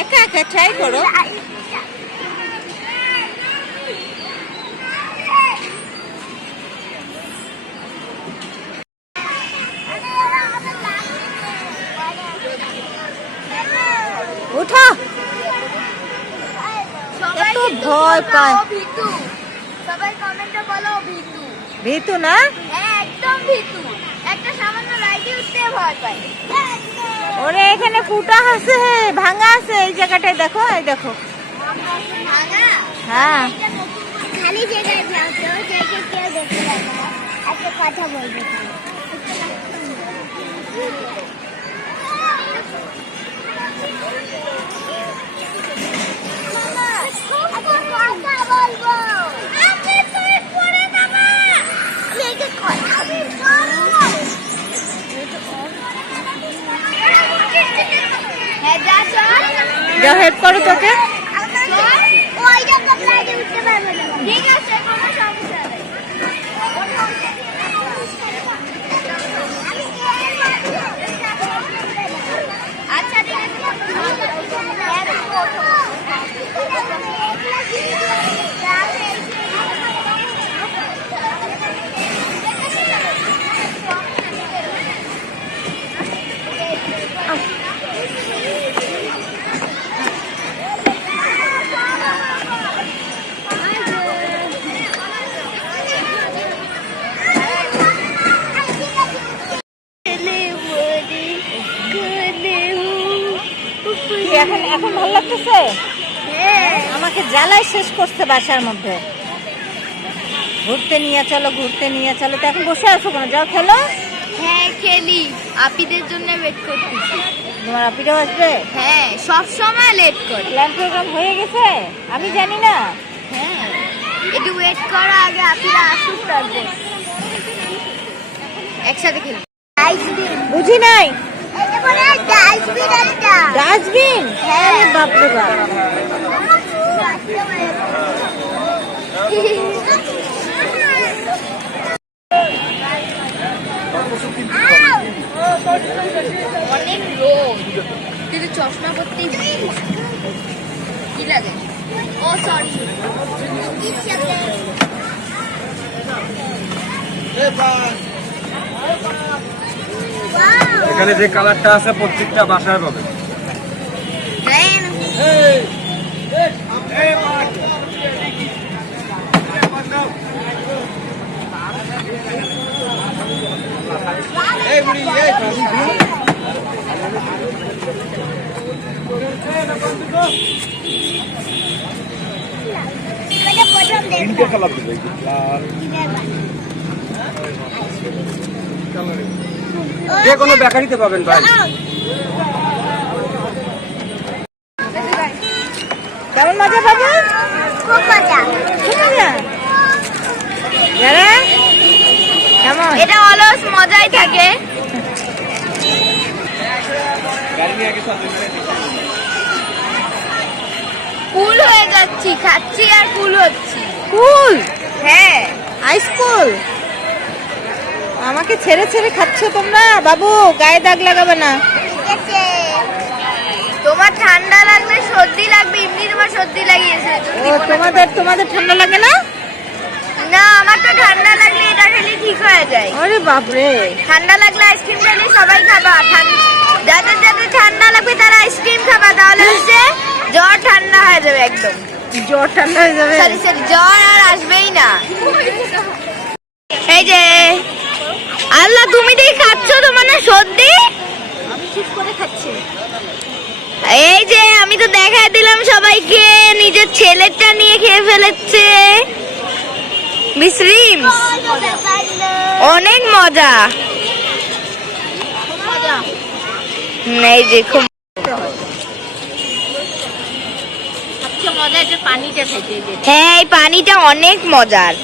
একা একা ট্রাই করো। উঠো। এত ভয় পায়। সবাই কমেন্টে বলো ভীতু। ভীতু না? হ্যাঁ একদম ভীতু। একটা সামান্য রাইডে উঠতে ভয় পায়। ওরে এখানে ফুটা আছে, ভাঙা আছে, এই জায়গাটায় দেখো, এই দেখো। ভাঙা? হ্যাঁ। খালি জায়গায় ভাঙছে, ওই জায়গায় কেউ দেখতে পাবে না। একটা কথা বলবো। যাও হেল্প করো তোকে। ঠিক আছে, কোনো সমস্যা নেই। আচ্ছা ঠিক এখন এখন ভালো লাগতেছে? আমাকে জ্বালায় শেষ করছে বাসার মধ্যে। ঘুরতে নিয়ে চলো, ঘুরতে নিয়ে চলো। তো এখন বসে আছো কেন? যাও খেলো। হ্যাঁ খেলি, আপিদের জন্য ওয়েট করতেছি। তোমার আপিটাও আসবে? হ্যাঁ সব সময় লেট করে। প্ল্যান প্রোগ্রাম হয়ে গেছে? আমি জানি না। হ্যাঁ একটু ওয়েট করো, আগে আপিরা আসুক তারপর একসাথে খেলি। বুঝি নাই। ডাস্টবিন। ডাস্টবিন? হ্যাঁ বাপরে বাপ। অনেক রোদ, কিন্তু চশমা করতেই কি লাগে? ও সরি। এখানে যে কালারটা আছে প্রত্যেকটা বাসায় পাবে। তিনটে কালার দেবে, লাল যে কোনো বেকারিতে পাবেন ভাই। কেমন মজা পাবো? খুব মজা। খুব মজা। কেমন? এটা অলস মজাই থাকে। কুল হয়ে যাচ্ছি, খাচ্ছি আর কুল হচ্ছি। কুল? হ্যাঁ আইস কুল। আমাকে ছেড়ে ছেড়ে খাচ্ছ তোমরা? বাবু গায়ে দাগ লাগাবে না। তোমার ঠান্ডা লাগবে, সর্দি লাগবে, এমনি তোমার সর্দি লাগিয়েছে। ও তোমাদের ঠান্ডা লাগে না? না আমার তো ঠান্ডা লাগলে এটা খেলে ঠিক হয়ে যায়। আরে বাপরে। ঠান্ডা লাগলে আইসক্রিম খেলে সবাই খাবা। যাদের যাদের ঠান্ডা লাগবে তারা আইসক্রিম খাবা, তাহলে হচ্ছে জ্বর ঠান্ডা হয়ে যাবে একদম। জ্বর ঠান্ডা হয়ে যাবে? সরি জ্বর আর আসবেই না। এই যে আল্লাহ, তুমি দেখি খাচ্ছ তো, মানে সর্দি? আমি ঠিক করে খাচ্ছি। এই যে আমি তো দেখাই দিলাম সবাইকে, নিজের ছেলেটা নিয়ে খেয়ে ফেলেছে। মিসরিম অনেক মজা। এই দেখো হ্যাঁ এই পানিটা অনেক মজার।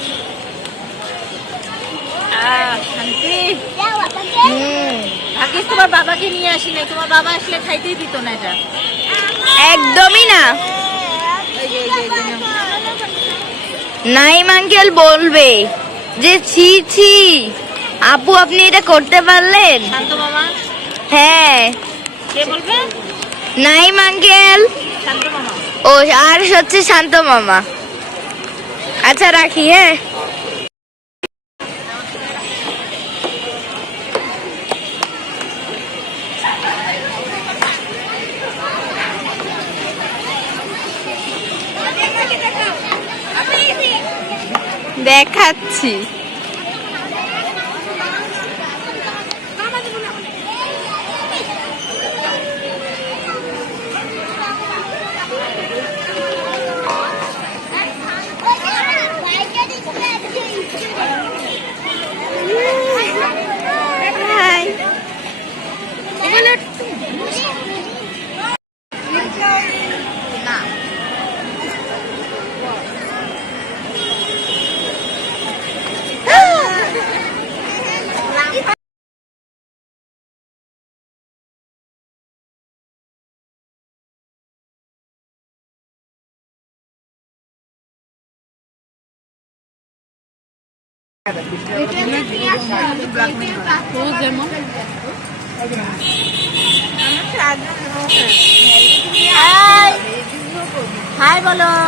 ভাগ্যিস তোমার বাবাকে নিয়ে আসি নাই, তোমার বাবা আসলে খাইতেই দিত না এটা। একদমই না। নাইম আঙ্কেল বলবে যে ছি ছি আপু আপনি এটা করতে পারলেন? শান্ত মামা? হ্যাঁ কে বলবে? নাইম আঙ্কেল। ও আর হচ্ছে শান্ত মামা। আচ্ছা রাখি, হ্যাঁ। দেখাচ্ছি। হাই বলো।